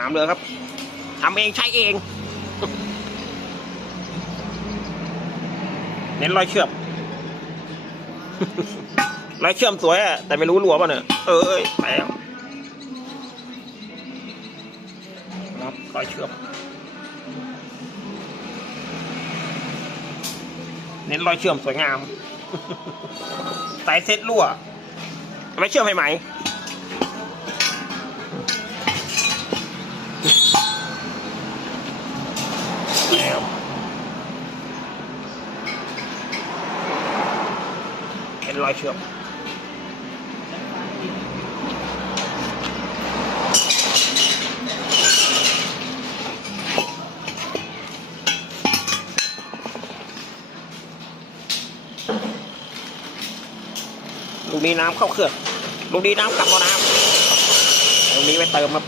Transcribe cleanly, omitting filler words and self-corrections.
น้ำเรือครับทำเองใช้เอง เน้นรอยเชื่อม รอยเชื่อมสวยอะแต่ไม่รู้รัวป่ะเนี่ยไปแล้วครับรอยเชื่อมเน้นรอยเชื่อมสวยงาม สายเซ็ตรั่วไม่เชื่อมให้ไหมแล้วเป็นรอยเชื่อมลูกนี้น้ำเข้าเครื่องลูกนี้น้ำกลับมาน้ำลูกนี้ไปเติมครับ